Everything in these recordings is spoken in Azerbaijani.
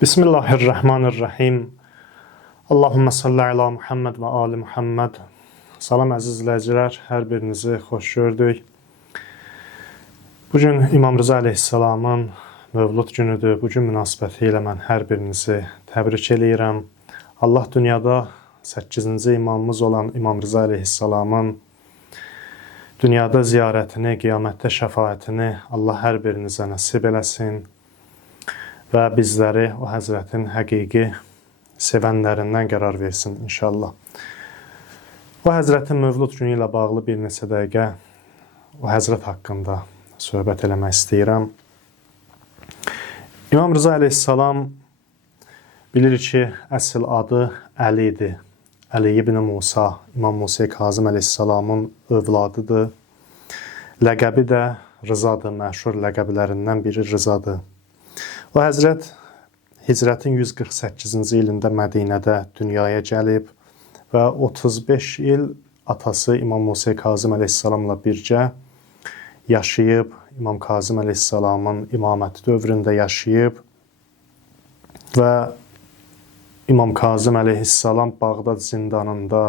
Bismillahirrahmanirrahim. Allahümme salli ala Muhammed və ali Muhammed. Salam əziz izləyicilər, hər birinizi xoş gördük. Bugün İmam Rza əleyhissalamın mövlud günüdür. Bugün münasibəti ilə mən hər birinizi təbrik eləyirəm. Allah dünyada 8-ci imamımız olan İmam Rza əleyhissalamın dünyada ziyarətini, qiyamətdə şəfaətini Allah hər birinizə nəsib eləsin və bizləri o Həzrətin həqiqi sevənlərindən qərar versin inşallah. O Həzrətin mövlud günü ilə bağlı bir neçə dəqiqə o Həzrət haqqında söhbət eləmək istəyirəm. İmam Rza əleyhissalam bilir ki, əsl adı Əli idi. Əli ibn Musa, İmam Musa Kazım əleyhissalamın övladıdır. Ləqəbi də Rzadır, məşhur ləqəblərindən biri Rzadır. O Həzrət hicrətin 148-ci ilində Mədinədə dünyaya gəlib və 35 il atası İmam Musa Kazım əleyhissalamla birgə yaşayıb, İmam Kazım əleyhissalamın imaməti dövründə yaşayıb və İmam Kazım əleyhissalam Bağdad zindanında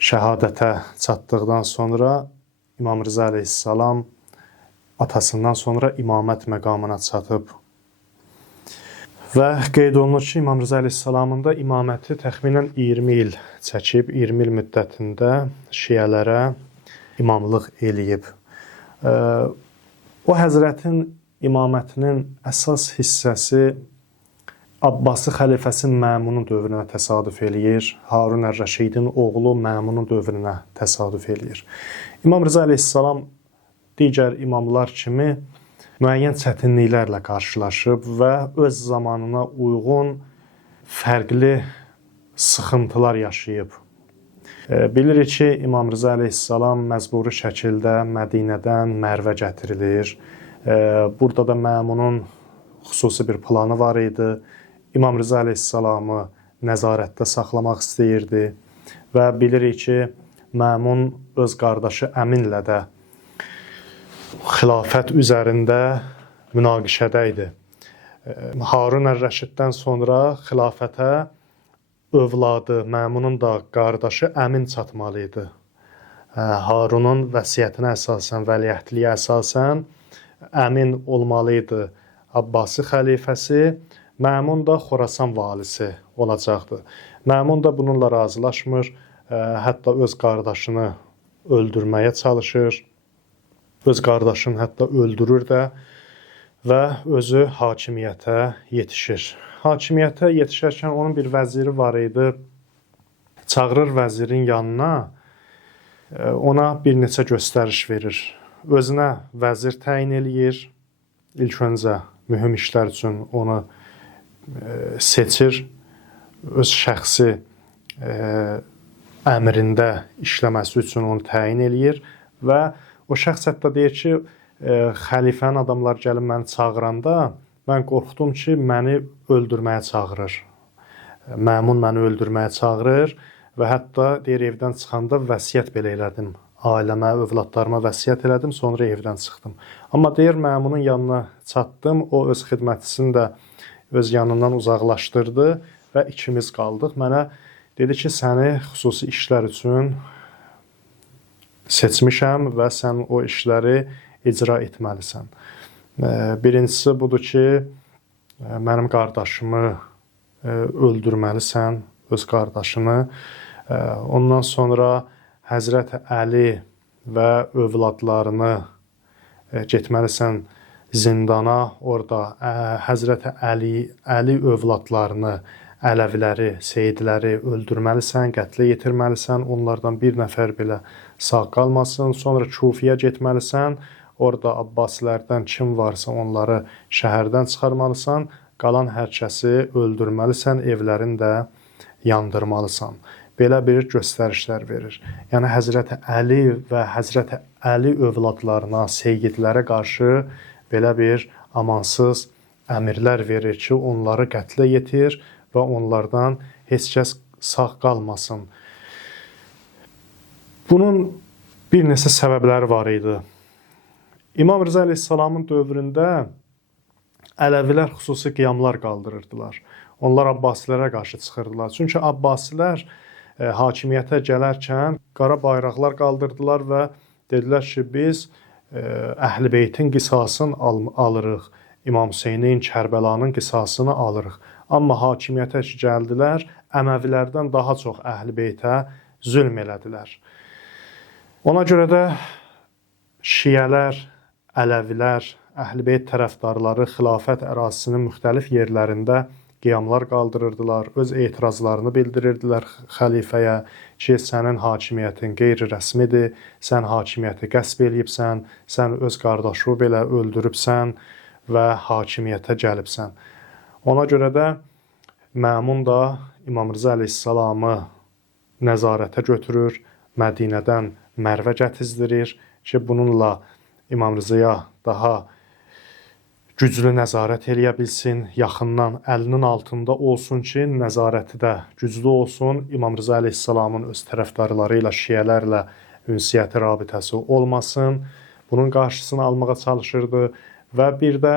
şəhadətə çatdıqdan sonra İmam Rza əleyhissalam atasından sonra imamət məqamına çatıb. Və qeyd olunur ki, İmam Rza əleyhissalamın da imaməti təxminən 20 il çəkib, 20 il müddətində şiələrə imamlıq eləyib. O Həzrətin imamətinin əsas hissəsi Abbasi xəlifəsi Məmunun dövrünə təsadüf eləyir. Harun ər-Rəşidin oğlu Məmunun dövrünə təsadüf eləyir. İmam Rza əleyhissalam digər imamlar kimi müəyyən çətinliklərlə qarşılaşıb və öz zamanına uyğun fərqli sıxıntılar yaşayıb. Bilirik ki, İmam Rza əleyhissalam məcburi şəkildə Mədinədən Mərvə gətirilir. Burada da Məmunun xüsusi bir planı var idi. İmam Rza əleyhissalamı nəzarətdə saxlamaq istəyirdi və bilirik ki, Məmun öz qardaşı Əminlə də xilafət üzərində münaqişədə idi. Harun ər-Rəşiddən sonra xilafətə övladı, Məmunun da qardaşı Əmin çatmalı idi. Harunun vəsiyyətinə əsasən, vəliəhtliyə əsasən Əmin olmalı idi Abbasi xəlifəsi, Məmun da Xorasan valisi olacaqdı. Məmun da bununla razılaşmır, hətta öz qardaşını öldürməyə çalışır. Öz qardaşını hətta öldürür də və özü hakimiyyətə yetişir. Hakimiyyətə yetişərkən onun bir vəziri var idi. Çağırır vəzirin yanına, ona bir neçə göstəriş verir. Özünə vəzir təyin eləyir. İlk öncə mühüm işlər üçün onu seçir. Öz şəxsi əmrində işləməsi üçün onu təyin eləyir və o şəxs hətta deyir ki, xəlifənin adamlar gəlib məni çağıranda mən qorxdum ki, məni öldürməyə çağırır. Məmun məni öldürməyə çağırır və hətta deyir, evdən çıxanda vəsiyyət belə elədim. Ailəmə, övladlarıma vəsiyyət elədim, sonra evdən çıxdım. Amma deyir, Məmunun yanına çatdım, o öz xidmətçisini də öz yanından uzaqlaşdırdı və ikimiz qaldıq. Mənə dedi ki, səni xüsusi işlər üçün seçmişəm və sən o işləri icra etməlisən. Birincisi budur ki, mənim qardaşımı öldürməlisən, öz qardaşını. Ondan sonra Həzrət Əli və övladlarını getməlisən zindana, orada Həzrət Əli övladlarını, Ələviləri, Seyidləri öldürməlisən, qətlə yetirməlisən, onlardan bir nəfər belə sağ qalmasın. Sonra Kufiyə getməlisən, orada Abbasilərdən kim varsa onları şəhərdən çıxarmalısan, qalan hər kəsi öldürməlisən, evlərini də yandırmalısan. Belə bir göstərişlər verir. Yəni Həzrət Əli və Həzrət Əli övladlarına, Seyidlərə qarşı belə bir amansız əmirlər verir ki, onları qətlə yetir və onlardan heç kəs sağ qalmasın. Bunun bir neçə səbəbləri var idi. İmam Rza əleyhissalamın dövründə Ələvilər xüsusi qiyamlar qaldırırdılar. Onlar Abbasilərə qarşı çıxırdılar. Çünki Abbasilər hakimiyyətə gələrkən qara bayraqlar qaldırdılar və dedilər ki, biz Əhl-i Beytin qisasını alırıq. İmam Hüseynin, Kərbəlanın qisasını alırıq. Amma hakimiyyətə gəldilər, Əməvilərdən daha çox Əhl-i Beytə zülm elədilər. Ona görə də Şiyələr, Ələvilər, Əhl-i Beyt tərəfdarları xilafət ərazisinin müxtəlif yerlərində qiyamlar qaldırırdılar, öz etirazlarını bildirirdilər xəlifəyə ki, sənin hakimiyyətin qeyri-rəsmidir, sən hakimiyyəti qəsb eləyibsən, sən öz qardaşını belə öldürübsən və hakimiyyətə gəlibsən. Ona görə də Məmun da İmam Rza əleyhissalamı nəzarətə götürür, Mədinədən Mərvə gətizdirir ki, bununla İmam Rzaya daha güclü nəzarət eləyə bilsin, yaxından əlinin altında olsun ki, nəzarəti də güclü olsun. İmam Rza əleyhissalamın öz tərəfdarları ilə, şiyələrlə ünsiyyəti, rabitəsi olmasın. Bunun qarşısını almağa çalışırdı və bir də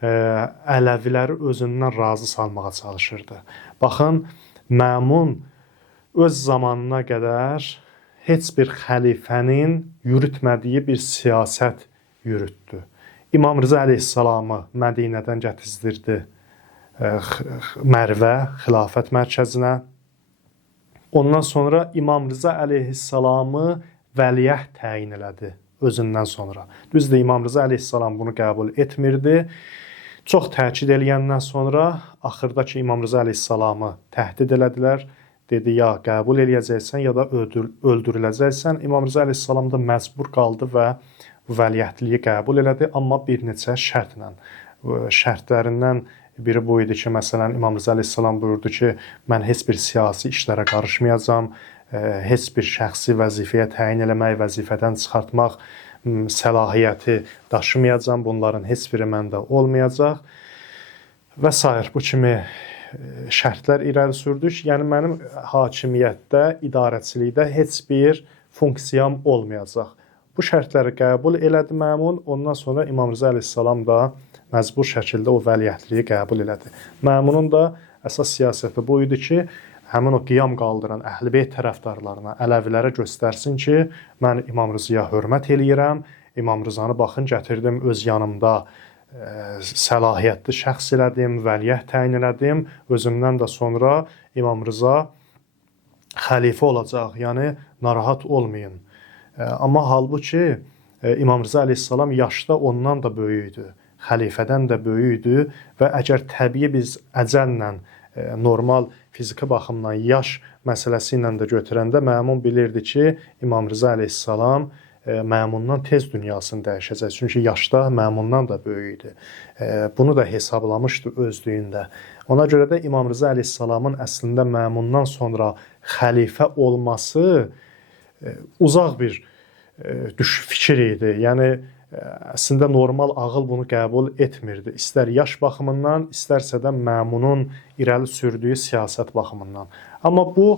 Ələviləri özündən razı salmağa çalışırdı. Baxın, Məmun öz zamanına qədər heç bir xəlifənin yürütmədiyi bir siyasət yürütdü. İmam Rza əleyhissalamı Mədinədən gətizdirdi Mərvə, xilafət mərkəzinə. Ondan sonra İmam Rza əleyhissalamı vəliəhd təyin elədi özündən sonra. Düzdür, İmam Rza əleyhissalam bunu qəbul etmirdi. Çox təkid eləyəndən sonra axırda ki, İmam Rza əleyhissalamı təhdid elədilər. Dedi, ya qəbul eləyəcəksən, ya da öldürüləcəksən. İmam Rza əleyhissalam da məcbur qaldı və vəliəhdliyi qəbul elədi, amma bir neçə şərtlə. Şərtlərindən biri bu idi ki, məsələn, İmam Rza əleyhissalam buyurdu ki, mən heç bir siyasi işlərə qarışmayacam, heç bir şəxsi vəzifəyə təyin eləmək, vəzifədən çıxartmaq səlahiyyəti daşımayacam, bunların heç biri məndə olmayacaq və s. Bu kimi şərtlər irəli sürdük. Yəni, mənim hakimiyyətdə, idarəçilikdə heç bir funksiyam olmayacaq. Bu şərtləri qəbul elədi Məmun. Ondan sonra İmam Rza əleyhissalam da məcbur şəkildə o vəliəhdliyi qəbul elədi. Məmunun da əsas siyasəti bu idi ki, həmin o qiyam qaldıran Əhl-i Beyt tərəfdarlarına, Ələvilərə göstərsin ki, mən İmam Rzaya hörmət eləyirəm. İmam Rzanı baxın, gətirdim öz yanımda səlahiyyətli şəxs elədim, vəliəhd təyin elədim. Özümdən də sonra İmam Rza xəlifə olacaq, yəni narahat olmayın. Amma halbuki İmam Rza əleyhissalam yaşda ondan da böyükdür, xəlifədən də böyükdür və əgər təbii biz əcəllə, normal fiziki baxımdan yaş məsələsi ilə də götürəndə Məmun bilirdi ki, İmam Rza əleyhissalam Məmundan tez dünyasını dəyişəcək. Çünki yaşda Məmundan da böyükdür. Bunu da hesablamışdı özlüyündə. Ona görə də İmam Rza əleyhissalamın əslində Məmundan sonra xəlifə olması uzaq bir fikir idi. Yəni, əslində normal ağıl bunu qəbul etmirdi. İstər yaş baxımından, istərsə də Məmunun irəli sürdüyü siyasət baxımından. Amma bu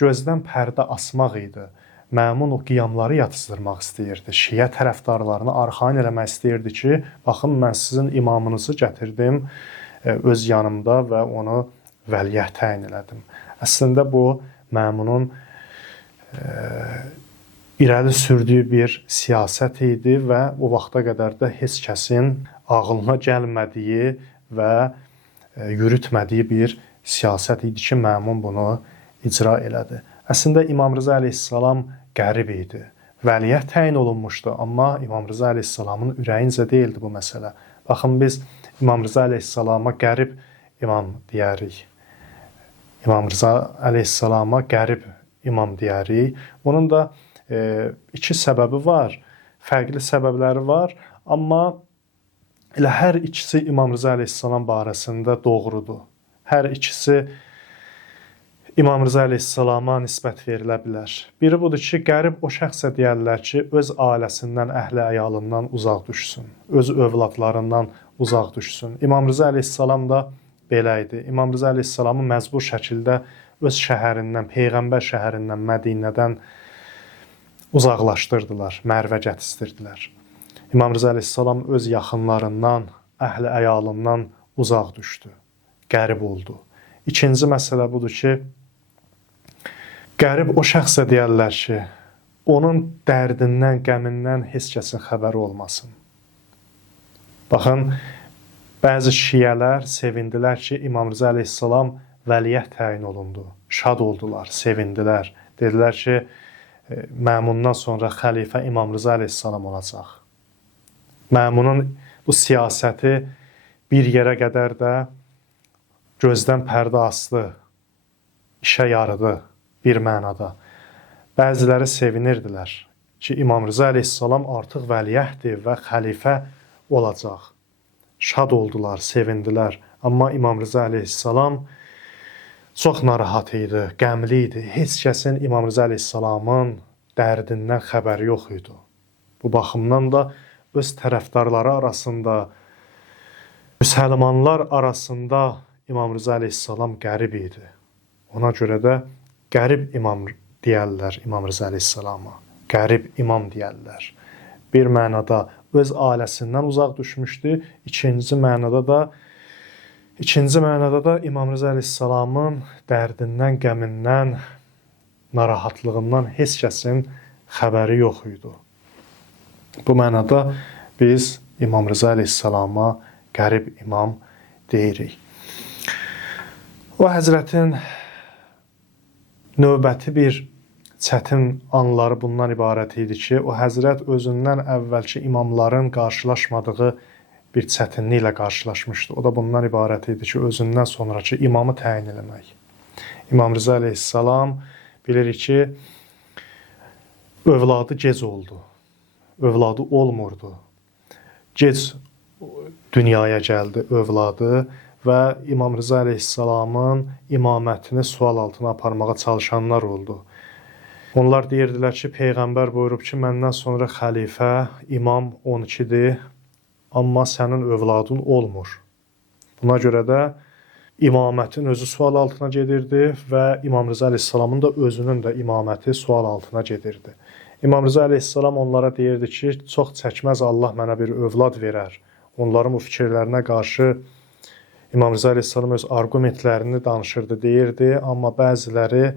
gözdən pərdə asmaq idi. Məmun o qiyamları yatızdırmaq istəyirdi. Şiə tərəfdarlarını arxayın eləmək istəyirdi ki, baxın, mən sizin imamınızı gətirdim öz yanımda və onu vəliəhd təyin elədim. Əslində bu Məmunun irəli sürdüyü bir siyasət idi və o vaxta qədər də heç kəsin ağılına gəlmədiyi və yürütmədiyi bir siyasət idi ki, Məmun bunu icra elədi. Əslində İmam Rza əleyhissalam qərib idi. Vəliəhd təyin olunmuşdu, amma İmam Rza əleyhissalamın ürəyincə deyildi bu məsələ. Baxın, biz İmam Rza əleyhissalama qərib imam deyərik. İmam Rza əleyhissalama qərib imam deyərik. Bunun da iki səbəbi var, fərqli səbəbləri var, amma elə hər ikisi İmam Rza əleyhissalam barəsində doğrudur. Hər ikisi İmam Rza əleyhissalama nisbət verilə bilər. Biri budur ki, qərib o şəxsə deyərlər ki, öz ailəsindən, əhli əyalından uzaq düşsün, öz övladlarından uzaq düşsün. İmam Rza əleyhissalam da belə idi. İmam Rza əleyhissalamı məcbur şəkildə öz şəhərindən, Peyğəmbər şəhərindən, Mədinədən uzaqlaşdırdılar, Mərvə gətizdirdilər. İmam Rza əleyhissalam öz yaxınlarından əhli əyalından uzaq düşdü, qərib oldu. İkinci məsələ budur ki, qərib o şəxsə deyərlər ki, onun dərdindən, qəmindən heç kəsin xəbəri olmasın. Baxın, bəzi şiyələr sevindilər ki, İmam Rza əleyhissalam vəliyyət təyin olundu. Şad oldular, sevindilər. Dedilər ki, Məmundan sonra xəlifə İmam Rza əleyhissalam olacaq. Məmunun bu siyasəti bir yerə qədər də gözdən pərdə asdı, işə yaradı bir mənada. Bəziləri sevinirdilər ki, İmam Rza əleyhissalam artıq vəliyyətdir və xəlifə olacaq. Şad oldular, sevindilər. Amma İmam Rza əleyhissalam çox narahat idi, qəmli idi. Heç kəsin İmam Rza əleyhissalamın dərdindən xəbəri yox idi. Bu baxımdan da öz tərəfdarları arasında, müsəlmanlar arasında İmam Rza əleyhissalam qərib idi. Ona görə də qərib imam deyərlər İmam Rza əleyhissalama. Qərib imam deyərlər. Bir mənada öz ailəsindən uzaq düşmüşdü. İkinci mənada da İmam Rza əleyhissalamın dərdindən, qəmindən, narahatlığından heç kəsin xəbəri yox idi. Bu mənada biz İmam Rza əleyhissalama qərib imam deyirik. O həzrətin növbəti bir çətin anları bundan ibarət idi ki, o həzrət özündən əvvəlki imamların qarşılaşmadığı bir çətinliklə qarşılaşmışdı. O da bundan ibarət idi ki, özündən sonraki imamı təyin eləmək. İmam Rza əleyhissalam bilirik ki, övladı gec oldu. Övladı olmurdu. Gec dünyaya gəldi övladı və İmam Rza əleyhissalamın imamətini sual altına aparmağa çalışanlar oldu. Onlar deyirdilər ki, Peyğəmbər buyurub ki, məndən sonra xəlifə, imam 12-dir, amma sənin övladın olmur. Buna görə də imamətin özü sual altına gedirdi və İmam Rza əleyhissalamın da özünün də imaməti sual altına gedirdi. İmam Rza əleyhissalam onlara deyirdi ki, çox çəkməz Allah mənə bir övlad verər. Onların bu fikirlərinə qarşı İmam Rza əleyhissalam öz argumentlərini danışırdı, deyirdi, amma bəziləri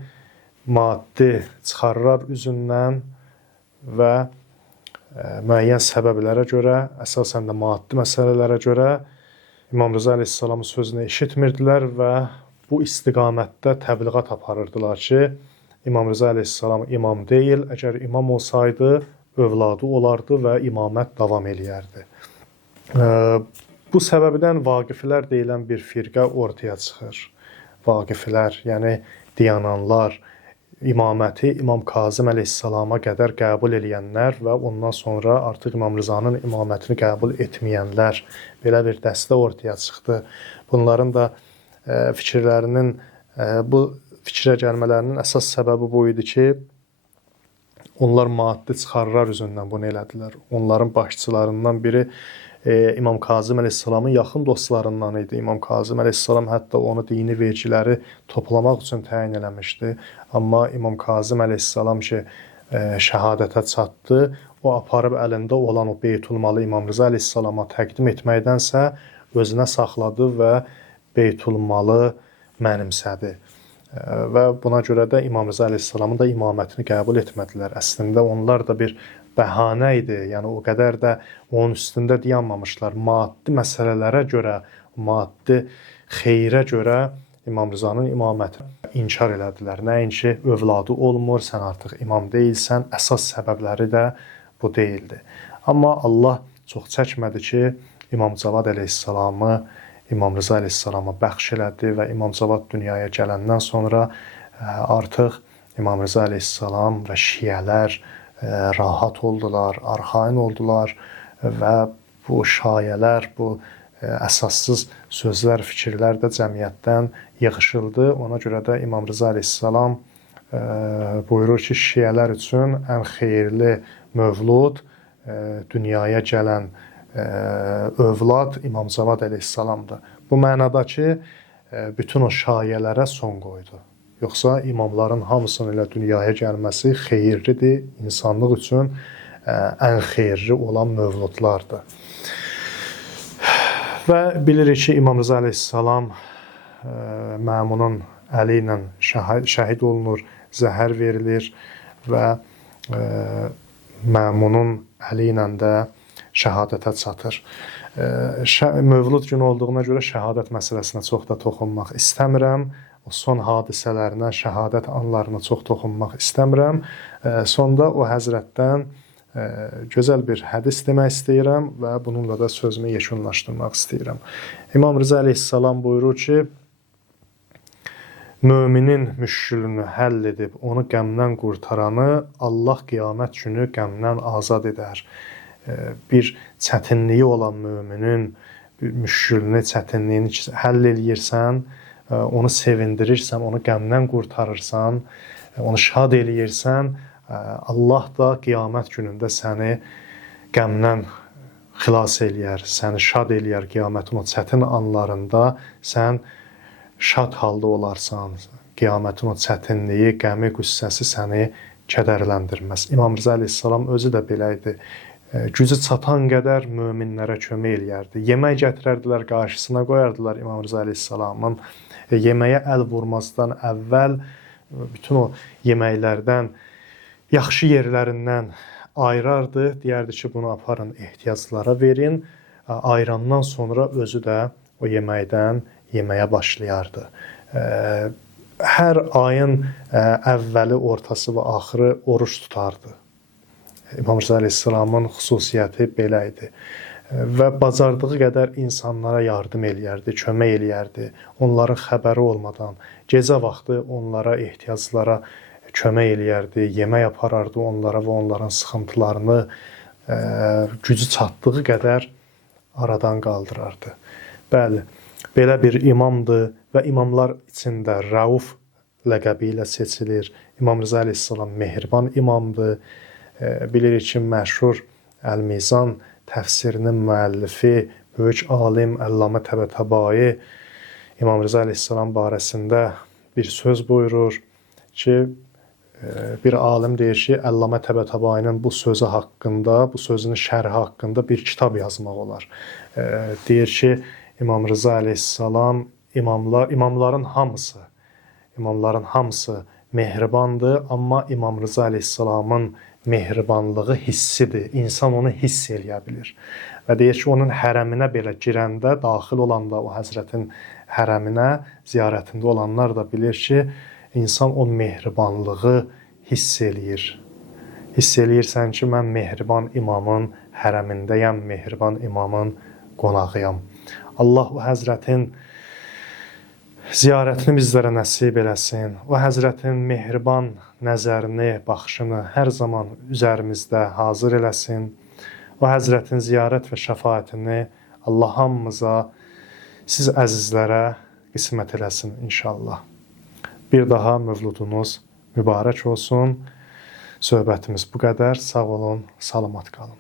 maddi çıxarlar üzündən və müəyyən səbəblərə görə, əsasən də maddi məsələlərə görə İmam Rza əleyhissalamın sözünü eşitmirdilər və bu istiqamətdə təbliğat aparırdılar ki, İmam Rza əleyhissalam imam deyil, əgər imam olsaydı, övladı olardı və imamət davam eləyərdi. Bu səbəbdən Vaqiflər deyilən bir firqə ortaya çıxır. Vaqiflər, yəni dayananlar, imaməti İmam Kazım əleyhissalama qədər qəbul eləyənlər və ondan sonra artıq İmam Rızanın imamətini qəbul etməyənlər, belə bir dəstə ortaya çıxdı. Bunların da fikirlərinin, bu fikrə gəlmələrinin əsas səbəbi bu idi ki, onlar maddi çıxarlar üzündən bunu elədilər. Onların başçılarından biri İmam Kazım əleyhissalamın yaxın dostlarından idi. İmam Kazım əleyhissalam hətta onu dini vergiləri toplamaq üçün təyin eləmişdi. Amma İmam Kazım əleyhissalam ki, şəhadətə çatdı, o aparıb əlində olan o Beytulmalı İmam Rza əleyhissalama təqdim etməkdənsə özünə saxladı və Beytulmalı mənimsədi. Və buna görə də İmam Rza əleyhissalamın da imamətini qəbul etmədilər. Əslində onlar da bir bəhanə idi. Yəni o qədər də onun üstündə dayanmamışlar. Maddi məsələlərə görə, maddi xeyrə görə İmam Rızanın imamətini inkar elədilər. Nəinki övladı olmur, sən artıq imam deyilsən. Əsas səbəbləri də bu deyildi. Amma Allah çox çəkmədi ki, İmam Cavad əleyhissalamı İmam Rza əleyhissalama bəxş elədi və İmam Cavad dünyaya gələndən sonra artıq İmam Rza əleyhissalam və şiyələr rahat oldular, arxain oldular və bu şayələr, bu əsassız sözlər, fikirlər də cəmiyyətdən yığışıldı. Ona görə də İmam Rza əleyhissalam buyurur ki, şiyələr üçün ən xeyirli mövlud, dünyaya gələn övlad İmam Cavad əleyhissalamdır. Bu mənada ki, bütün o şayələrə son qoydu. Yoxsa imamların hamısının ilə dünyaya gəlməsi xeyirlidir, insanlıq üçün ən xeyirli olan mövludlardır. Və bilirik ki, İmam Rza əleyhissalam Məmunun əli ilə şəhid olunur, zəhər verilir və Məmunun əli ilə də şəhadətə çatır. Mövlud günü olduğuna görə şəhadət məsələsinə çox da toxunmaq istəmirəm. O son hadisələrinə, şəhadət anlarına çox toxunmaq istəmirəm. Sonda o həzrətdən gözəl bir hədis demək istəyirəm və bununla da sözümü yekunlaşdırmaq istəyirəm. İmam Rza əleyhissalam buyurur ki, müminin müşkülünü həll edib onu qəmdən qurtaranı Allah qiyamət günü qəmdən azad edər. Bir çətinliyi olan müminin müşkülünü, çətinliyini həll eləyirsən, onu sevindirirsən, onu qəmdən qurtarırsan, onu şad eləyirsən, Allah da qiyamət günündə səni qəmdən xilas eləyər, səni şad eləyər qiyamətin o çətin anlarında, sən şad halda olarsan, qiyamətin o çətinliyi, qəmi, qüssəsi səni kədərləndirməz. İmam Rza əleyhissalam özü də belə idi. Gücü çatan qədər möminlərə kömək eləyərdi. Yemək gətirərdilər, qarşısına qoyardılar İmam Rza əleyhissalamın. Yeməyə əl vurmazdan əvvəl bütün o yeməklərdən yaxşı yerlərindən ayırardı. Deyərdi ki, bunu aparın, ehtiyaclara verin. Ayırandan sonra özü də o yeməkdən yeməyə başlayardı. Hər ayın əvvəli, ortası və axırı oruç tutardı. İmam Rza əleyhissalamın xüsusiyyəti belə idi. Və bacardığı qədər insanlara yardım eləyərdi, kömək eləyərdi. Onların xəbəri olmadan gecə vaxtı onlara, ehtiyaclara kömək eləyərdi, yemək aparardı onlara və onların sıxıntılarını gücü çatdığı qədər aradan qaldırardı. Bəli, belə bir imamdır və imamlar içində Rauf ləqəbi ilə seçilir. İmam Rza əleyhissalam mehriban imamdır. Bilirik ki, məşhur Əl-Mizan təfsirinin müəllifi, böyük alim Əllamə Təbətəbai İmam Rza əleyhissalam barəsində bir söz buyurur ki, bir alim deyir ki, Əllamə Təbətəbainin bu sözü haqqında, bu sözünün şərhi haqqında bir kitab yazmaq olar. Deyir ki, İmam Rza əleyhissalam imamların hamısı mehribandır, amma İmam Rza əleyhissalamın mehribanlığı hissidir. İnsan onu hiss eləyə bilir. Və deyir ki, onun hərəminə belə girəndə, daxil olanda o həzrətin hərəminə, ziyarətində olanlar da bilir ki, İnsan o mehribanlığı hiss eləyir. Hiss eləyirsən ki, mən mehriban imamın hərəmindəyəm, mehriban imamın qonağıyam. Allah o həzrətin ziyarətini bizlərə nəsib eləsin. O həzrətin mehriban nəzərini, baxışını hər zaman üzərimizdə hazır eləsin. O həzrətin ziyarət və şəfaətini Allah hamımıza, siz əzizlərə qismət eləsin inşallah. Bir daha mövludunuz mübarək olsun. Söhbətimiz bu qədər. Sağ olun, salamat qalın.